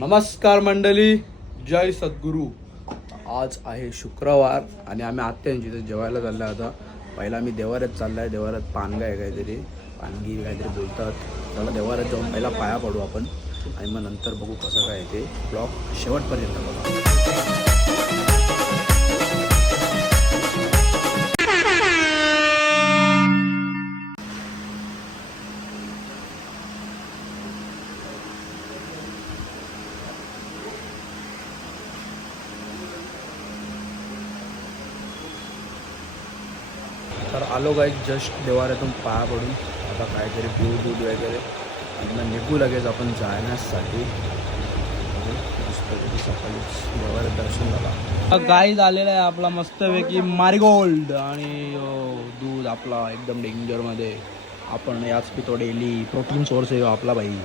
नमस्कार मंडळी, जय सद्गुरू. आज आहे शुक्रवार आणि आम्ही आत्यांची इथे जेवायला चाललो. आता पहिला आम्ही देवाऱ्यात चाललाय. देवाऱ्यात पानगा आहे काहीतरी, पानगी काहीतरी बोलतात. त्याला देवाऱ्यात जाऊन पहिला पाया पडू आपण आणि मग नंतर बघू कसं काय ते. ब्लॉग शेवटपर्यंत बघा. तर आलो काही जस्ट देवाऱ्यातून पाया पडून आता काहीतरी पिऊ दूध वगैरे आणि मग निघू लगेच आपण जाण्यासाठी. सकाळीच देवाऱ्यात दर्शन झाला. गाईज आलेला आहे आपला मस्तपैकी मारिगोल्ड आणि दूध आपला एकदम डेंजरमध्ये. आपण याच पितो डेली. प्रोटीन सोर्स आहे आपला बाई.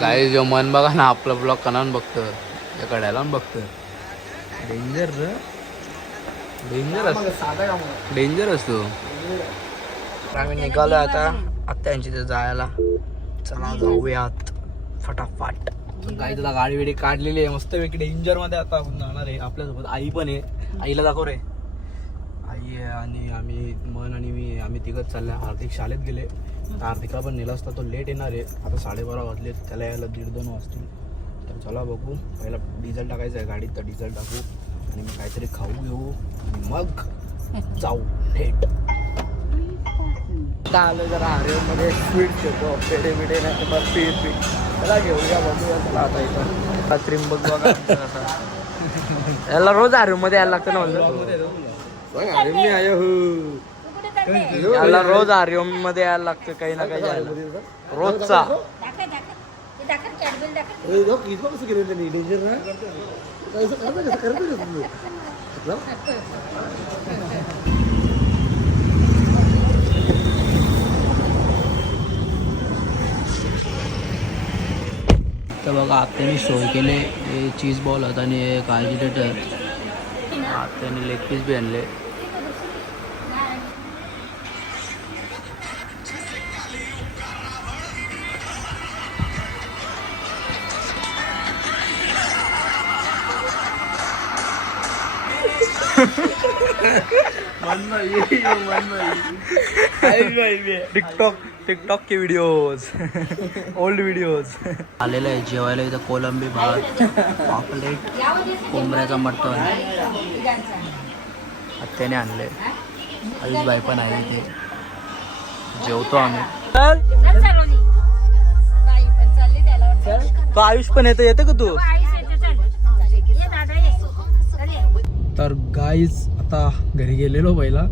गाईज जो मन बघा ना, आपला ब्लॉग कनान बघतं या कड्याला बघतं. डेंजर डेंजर असतो. आम्ही निघालो आता आत्यांची ते जायला. चला जाऊयात फटाफट. काही तुला गाडी बिडी काढलेली आहे मस्तपैकी डेंजर मध्ये. आता आपण जाणार आहे. आपल्यासोबत आई पण आहे. आईला दाखव रे. आई आहे आणि आम्ही मन आणि मी आम्ही तिघच चालल्या. हार्दिक शाळेत गेले. हार्दिकला पण नेला असता, तो लेट येणार आहे. आता 12:30 वाजले, त्याला यायला 1:30-2 वाजतील. तर चला बघू. पहिला डिझेल टाकायचं आहे गाडीत, तर डिझेल टाकू आणि मग काहीतरी खाऊ घेऊ आणि मग जाऊ थेट. आता आलं जरा हरिओममध्ये स्वीट घेतो. पेढे बिडे नाही तर बस पीठ त्याला घेऊया बघूया. चला आता इथं त्रिंबक बघा. याला रोज हरिओममध्ये यायला लागतं ना म्हणलं. याला रोज हरिओममध्ये यायला लागतं काही ना काही यायला रोजचा. तर बघा आत्याने सोय केले. हे चीज बॉल होता आणि हे कार्जिटेटर. आत्याने लेग पीस बी आणले. टिकटॉक के वीडियोज, ओल्ड वीडियोज. आलेलं आहे जेवायला इथं. कोलंबी भात, पॉपलेट, कोंबड्याचा मटण आत्याने आणले. आयुष बाई पण आहे इथे. जेवतो आम्ही. तो आयुष पण येते का तू? तर गाईज आता घरी गेलेलो पहिला.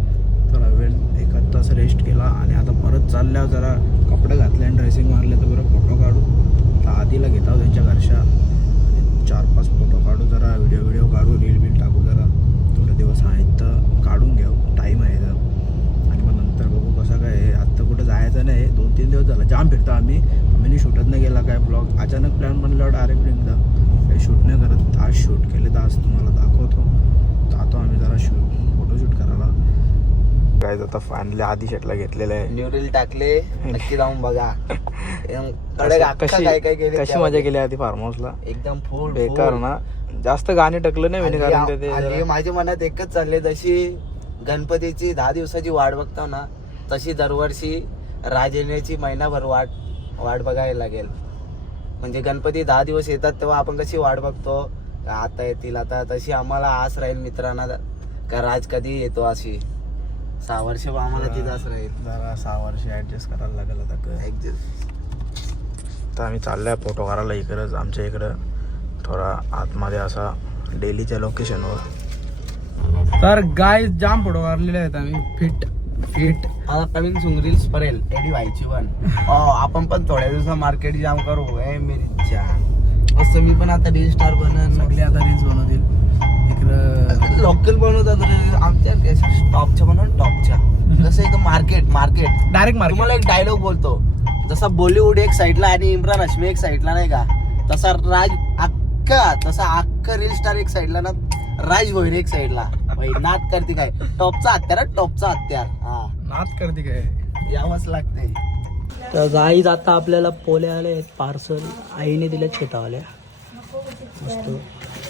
थोडा वेळ 1 तास रेस्ट केला आणि आता परत चालल्यावर जरा कपडे घातले आणि ड्रेसिंग मारले तर बरं फोटो काढू. तर आधीला घेत आहोत त्यांच्या घरच्या आणि 4-5 फोटो काढू. जरा व्हिडिओ काढू, रील बिल टाकू. जरा थोडे दिवस आहेत तर काढून घेऊ, टाईम आहे तर. आणि मग नंतर बघू कसं काय आहे. आत्ता कुठं जायचं नाही. 2-3 दिवस झाला जाम फिरतो आम्ही. आम्ही शूटच नाही गेला काय ब्लॉग. अचानक प्लॅन बनल्यावर डायरेक्ट एकदा काही शूट नाही करत. आज शूट केले तर आज तुम्हाला दाखवतो. जातो आम्ही जरा फोटोशूट करायला. काय आता फायनली आधी शेटला घेतलेलं आहे. न्यू रील टाकले, नक्की जाऊन बघा. कशी मजा केली आधी फार्म हाऊसला. एकदम फुल बेकार ना. जास्त गाणी टाकलं नाही आणि माझ्या मनात एकच चालले. जशी गणपतीची 10 दिवसाची वाट बघतो ना, तशी दरवर्षी राज येण्याची महिनाभर वाट बघायला लागेल. म्हणजे गणपती 10 दिवस येतात तेव्हा आपण कशी वाट बघतो आता येतील. आता तशी आम्हाला आस राहील मित्रांना का राज कधी येतो. अशी 6 वर्ष आम्हाला तिथं आस राहील. जरा 6 वर्ष ऍडजस्ट करायला लागेल आता. तर आम्ही चाललोय फोटो काढायला इकडंच आमच्या इकडं थोडा आतमध्ये असा डेलीच्या लोकेशनवर. तर गाय जाम फोटो काढलेले आहेत आम्ही. फिट आता कमिंग सून रील्स पडेल एडी व्हायची पण. आपण पण थोड्या दिवसात मार्केट जाम करू. मेरीच्या असं मी पण आता रील स्टार बनन. सगळे आता रील्स बनवतील. इकडं लोकल बनवतात आमच्या टॉपच्या बनवून टॉपच्या. जसं एकदम मार्केट डायरेक्ट मार्केट. तुम्हाला एक डायलॉग बोलतो. जसा बॉलिवूड एक साईडला आणि इम्रान हाशमी एक साईडला नाही का, तसा राज अख्खा रील स्टार एक साईडला ना, राज भोईर एक साईडला. नाद करते काय टॉपचा हत्यार. हा नाद करते काय यावंच लागते. तर गाईज आता आपल्याला पोले आले आहेत पार्सल. आईने दिले छोटावाल्या. मस्त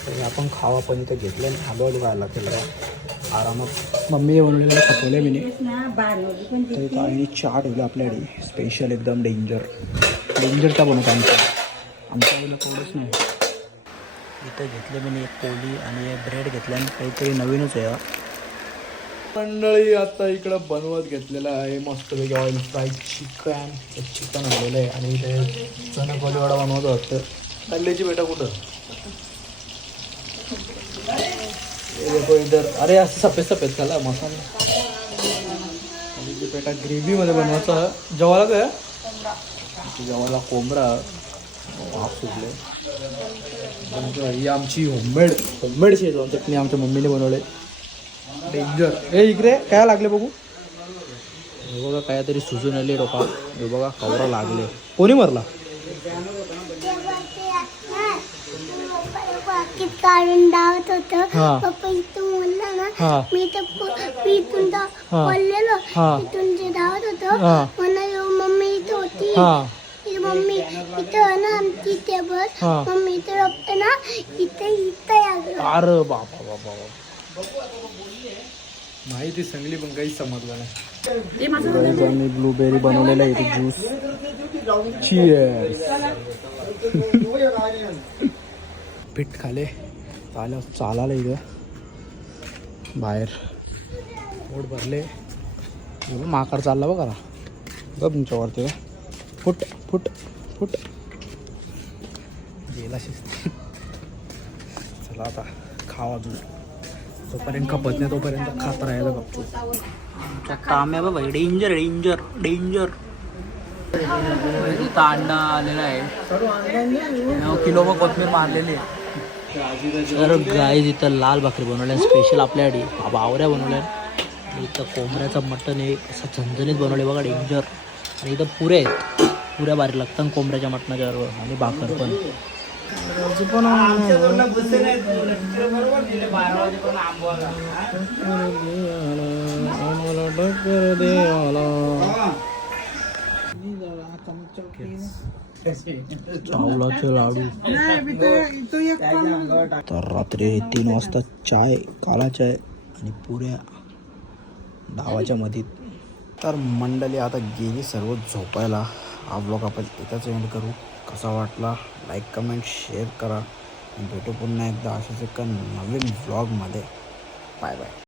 तरी आपण खावा पण इथं घेतलं आणि आलो खायला केलं आरामात. मम्मी बनवलेलं खपवलं मी तर इथं आईने चहा ठेवलं आपल्याकडे स्पेशल एकदम डेंजरचा बनवतो आमच्या आईला थोडंच नाही. इथं घेतले मी एक पोळी आणि एक ब्रेड घेतलं आणि काहीतरी नवीनच आहे मंडळी. आता इकडं बनवत घेतलेलं आहे मस्तपैकी ऑइल फ्राय चिकन आलेलं आहे आणि इथे चणा कोलीवाडा बनवत होतं. कल्ल्याची बेटा कुठं देखो इधर. अरे असं सफेद खाला मसाला पेटा ग्रेव्हीमध्ये बनवायचा. जेवायला काय जेवायला कोंबडा वाफ सुटले. ही आमची होममेड शेजवान चटणी आमच्या मम्मीने बनवले. डेंजर. हे इकडे काय लागले बघू. हे बघा काहीतरी सुजून आले डोका. हे बघा कवरा लागले. कोणी मारला काढून धावत होतं. पप्पा इथून बोलला ना मी इथून पडलेलो. इथून जे धावत होतं म्हणा मम्मी इथं होती. मम्मी इथं ना आमची टेबल मम्मी इथं रपत ना इथं. अरे बाबा माहिती सांगली पण काही समजलं नाही. आम्ही ब्लूबेरी बनवलेला आहे इथे ज्यूस. चीयर्स. पीठ खाले चालायला इथं बाहेर पोट भरले. माकड चालला बघा बघ तुमच्यावरती फुट फुट फुट गेला शिस्त. चला आता खावा दूध जोपर्यंत खपत नाही तोपर्यंत खात राहायला बघतो. काम्या बाबा डेंजर डेंजर डेंजर. अंडा आलेला आहे 9 किलो मग कोथमीर मारलेली आहे. तर गाईज इथं लाल भाकरी बनवल्या स्पेशल आपल्यासाठी. बावऱ्या बनवल्या. इथं कोंबड्याचं मटण आहे असं झणझणीत बनवले बघा डेंजर. आणि इथं पुऱ्या आहेत. पुऱ्या भारी लागतात कोंबड्याच्या मटणाच्या बरोबर आणि भाकर पण. चावलाचे लाडू. तर रात्री 3 वाजता चाय काला चाय आणि पुऱ्या डावाच्या मध्ये. तर मंडळी आता गेली सर्व झोपायला. हा ब्लॉग आपण इथंच एंड करू. कसा वाटला लाईक कमेंट शेअर करा. भेटू पुन्हा एकदा अशाच एका नवीन ब्लॉगमध्ये. Bye bye.